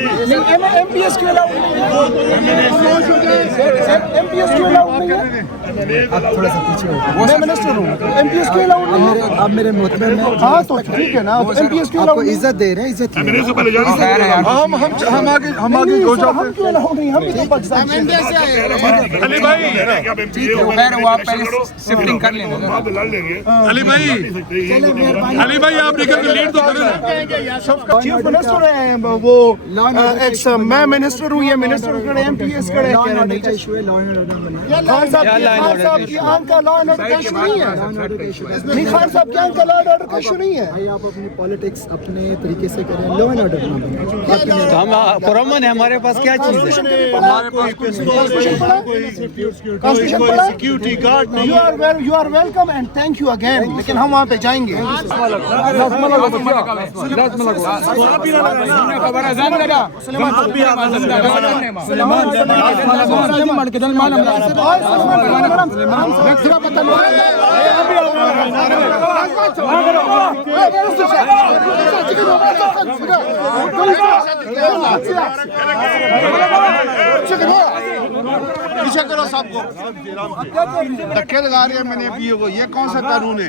MPS क्यों allowed नहीं है? एमपीएस क्यों अलाउड नहीं है? आप थोड़ा सा पीछे हो। मैं मिनिस्टर हूँ, एमपीएस क्यों अलाउड नहीं है? आप मेरे मोहतरम में। हाँ तो ठीक है ना, एमपीएस क्यों आपको अलाउड नहीं है? इज्जत दे रहे हैं, इज्जत हम आगे क्यों अलाउड नहीं? हम तो पाकिस्तान से अली भाई खैर वो आप पहले शिफ्टिंग कर लेंगे। अली भाई आप निकल के लीड तो करें। चीफ मिनिस्टर है वो, एक्स मैं मिनिस्टर हूँ, ये मिनिस्टर खड़े एमपीएस खड़े कह रहे नहीं। खान साहब की आंख का लॉ एंड ऑर्डर का इशू नहीं है। नहीं खान साहब की आंख का लॉ एंड ऑर्डर का इशू नहीं है। भाई आप अपनी पॉलिटिक्स अपने तरीके से करें, लॉ एंड ऑर्डर हम पुरअमन है, हमारे पास क्या चीज़ है? कॉन्स्टिट्यूशन पढ़ा? सिक्योरिटी गार्ड नहीं। You are welcome and thank you again, लेकिन हम वहाँ पे जाएंगे। पीछे करो सबको, धक्के लगा रहे हैं। मैंने अभी ये कौन सा कानून है?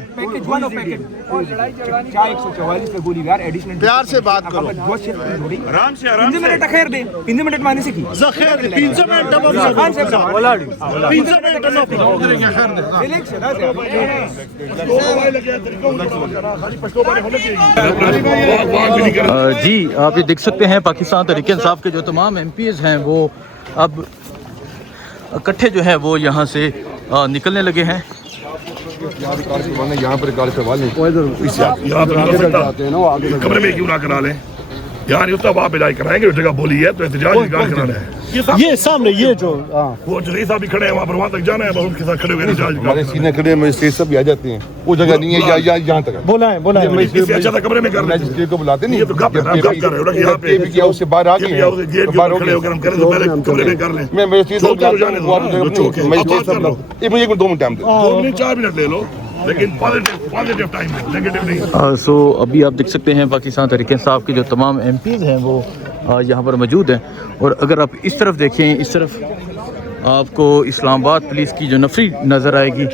प्यार से बात करो, आराम से 5 मिनट खैर दे, 5 मिनट माने से की खैर 5 मिनट खान साहब जी आप ये देख सकते हैं पाकिस्तान तहरीक इंसाफ के जो तमाम एमपीज़ हैं वो अब इकट्ठे जो है वो यहाँ से निकलने लगे हैं। यहाँ पर कमरे में क्यों ना करा लें? यहाँ नहीं उसका वहाँ इलाज कराएंगे, उस जगह बोली है तो एहतजाज कराना है। ये सामने ये जो वो जलीस साहब भी खड़े हैं वहाँ पर, वहाँ तक जाना है, बहुत के साथ खड़े हुए हमारे सीनियर खड़े मजिस्ट्रेट सब भी आ जाते हैं, वो जगह नहीं है यहाँ तक बुलाएं इससे अच्छा था कमरे में कर लें। मजिस्ट्रेट को बुलाते नहीं, ये तो गप कर रहे हो ना कि यहाँ पे किया उससे बाहर आ गए गेट के ऊपर खड़े होकर हम करें तो पहले कमरे में कर लें। मैं मजिस्ट्रेट को बुलाता हूँ, मजिस्ट्रेट सब 1 मिनट 2 मिनट टाइम दे, 2 मिनट 4 मिनट ले लो, लेकिन पॉजिटिव टाइम है, नेगेटिव नहीं। सो अभी आप देख सकते हैं पाकिस्तान तहरीक इंसाफ के जो तमाम एमपीज़ हैं वो यहाँ पर मौजूद हैं। और अगर आप इस तरफ देखें, इस तरफ आपको इस्लामाबाद पुलिस की जो नफरी नज़र आएगी।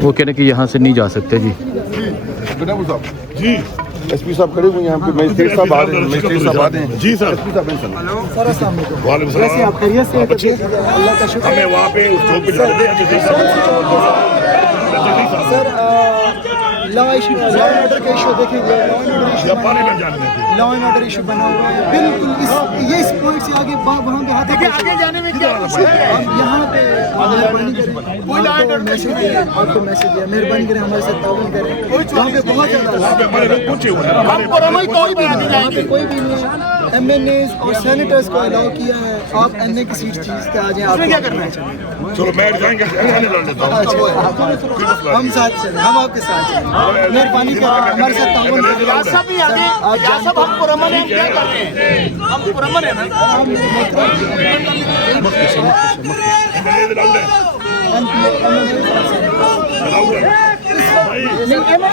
वो कहने कि यहाँ से नहीं जा सकते जी। जी एसपी साहब खड़े हुए यहाँ पे, मजिस्ट्रेट साहब आ रहे हैं, मजिस्ट्रेट साहब आ रहे हैं। जी सर, एसपी साहब वालेकुम सलाम। आप खैरियत से? अल्लाह का शुक्र। हमें वहाँ पे उस चौक पे जाते हैं सर लॉ एंड ऑर्डर का इशू देखेंगे, लॉ एंड ऑर्डर इशू बना हुआ है बिल्कुल। ये इस पॉइंट से आगे वहाँ पे हाथ आगे जाने में क्या यहाँ पे मेहरबानी करें, आपको मैसेज दिया, मेहरबानी करें हमारे साथ ताउन करें। वहाँ पे बहुत ज़्यादा कोई भी नहीं है। MNAs और सेनेटर्स को अलाउ किया है, आप NA की सीट चीज पे आ जाएं। आपको क्या करना है? चलो मैं जाएंगे, हम साथ चलें, हम आपके साथ हैं। मेहरबानी कर हमारे साथ ताउन करें। सब हम पुरअमन हैं, क्या कर रहे हैं? हम पुरअमन है ना।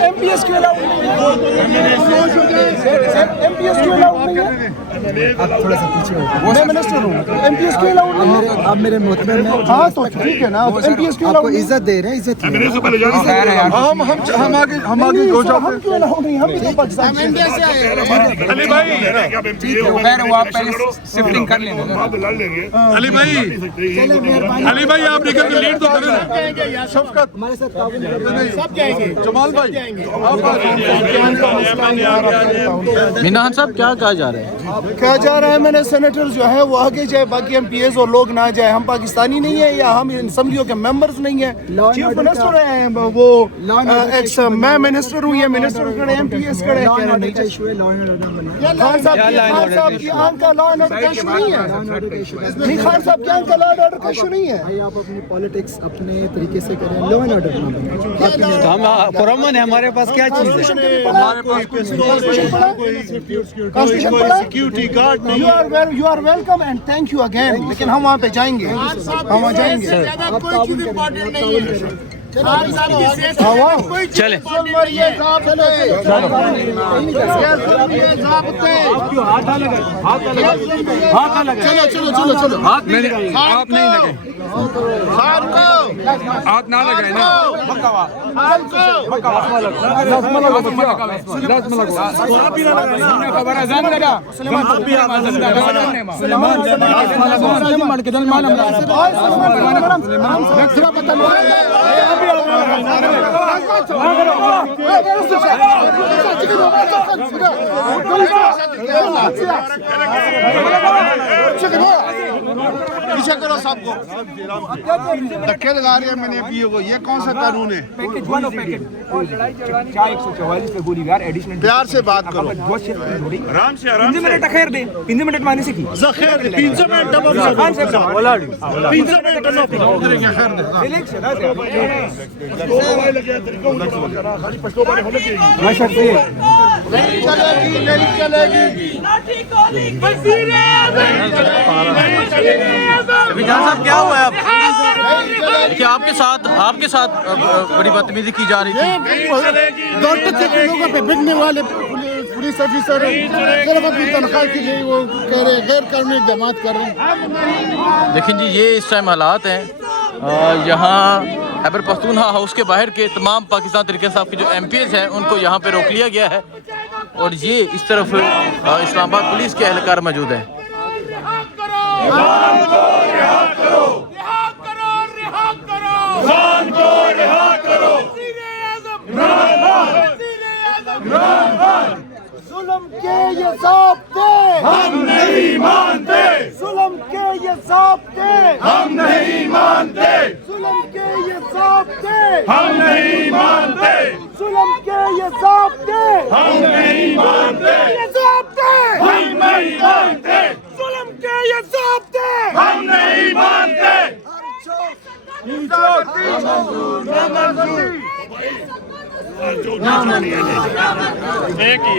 एमपीएस क्यों अलाउड नहीं है? एमपीएस क्यों अलाउड नहीं है? आप थोड़ा सा पीछे हो। मैं मिनिस्टर हूँ, एमपीएस क्यों अलाउड नहीं है? आप मेरे मोहतरम में। हाँ तो ठीक है ना, एमपीएस क्यों आपको अलाउड नहीं है? इज्जत दे रहे हैं, इज्जत हम आगे क्यों अलाउड नहीं? हम तो पाकिस्तान से अली भाई खैर वो आप पहले शिफ्टिंग कर लेंगे। अली भाई आप निकल के लीड तो करें। हमारे साथ ताउन करें। सब जाएंगे, जमाल भाई मीनान साहब क्या कहा जा रहा है? क्या जा रहा है? मैंने सेनेटर जो है वो आगे जाए, बाकी एमपीएस और लोग ना जाए। हम पाकिस्तानी नहीं है या हम असम्बलियों के मेंबर्स नहीं है। चीफ मिनिस्टर है वो, एक्स मैं मिनिस्टर हूँ, ये मिनिस्टर खड़े एमपीएस खड़े कह रहे नहीं। खान साहब की आंख का लॉ एंड ऑर्डर का इशू नहीं है। नहीं खान साहब की आंख का लॉ एंड ऑर्डर का इशू नहीं है। भाई आप अपनी पॉलिटिक्स अपने तरीके से करें, लॉ एंड ऑर्डर हम पुरअमन है, हमारे पास क्या चीज़ है? कॉन्स्टिट्यूशन पढ़ा? सिक्योरिटी गार्ड नहीं। You are welcome and thank you again, लेकिन हम वहाँ पे जाएंगे। हम वहाँ जाएंगे। चले आप नहीं लगे, हाथ ना लगाए ना। पीछे करो सबको, धक्के लगा रहे हैं मैंने पिए को, ये कौन सा कानून है? प्यार से बात करो, आराम से, आराम से। 5 मिनट खैर दे, 5 मिनट माने से की खैर 5 मिनट नहीं चलेगी। विधान साहब क्या हुआ है अब? देखिए आपके साथ बड़ी बदतमीजी की जा रही थी। लोगों पे बिकने वाले पुलिस ऑफिसर सिर्फ अपनी तनख्वाह के लिए वो कह रहे गैर कानूनी जमात कर रहे हैं। लेकिन जी ये इस टाइम हालात हैं, यहाँ खैबर पख्तूनख्वा हाउस के बाहर के तमाम पाकिस्तान तहरीक साहब के जो MPs हैं उनको यहाँ पे रोक लिया गया है और ये इस तरफ इस्लामाबाद पुलिस के एहलकार मौजूद है। जुल्म के ये ज़ाब्ते हम नहीं मानते, जुल्म के ये ज़ाब्ते हम नहीं मानते, जुल्म के ये ज़ाब्ते हम नहीं मानते, जुल्म के ये ज़ाब्ते हम नहीं मानते, ये ज़ाब्ते हम नहीं मानते, जुल्म के ये ज़ाब्ते हम नहीं मानते। एक ही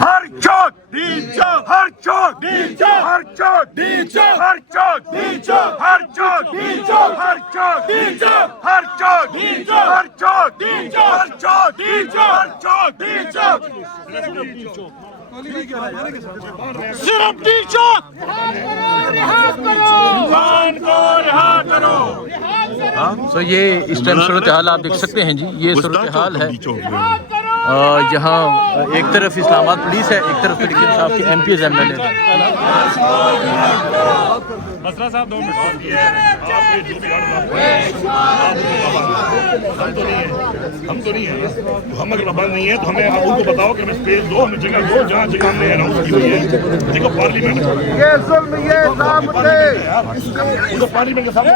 हर चौक डील चौक, हर चौक डील चौक, हर चौक डील चौक, हर चौक डील चौक, हर चौक डील चौक, हर चौक डील चौक, हर चौक डील चौक, हर चौक डील चौक, हर चौक डील चौक, हर चौक डील चौक, सिर्फ डील चौक। तो ये इस टाइम सूरत हाल आप देख सकते हैं जी, ये सूरत हाल है। यहाँ एक तरफ इस्लामाबाद पुलिस है, एक तरफ तरीके साहब के MPs MLA। मसरा साहब 2 मिनट। हम तो नहीं है, तो हम अगर बंद नहीं है तो हमें आप उनको बताओ कि हमें स्पेस दो, हमें जगह दो, जहाँ जगह हमने अनाउंस की हुई है। देखो पार्लियामेंट, ये जुल्म ये ज़ाब्ते उनको पार्लियामेंट के सामने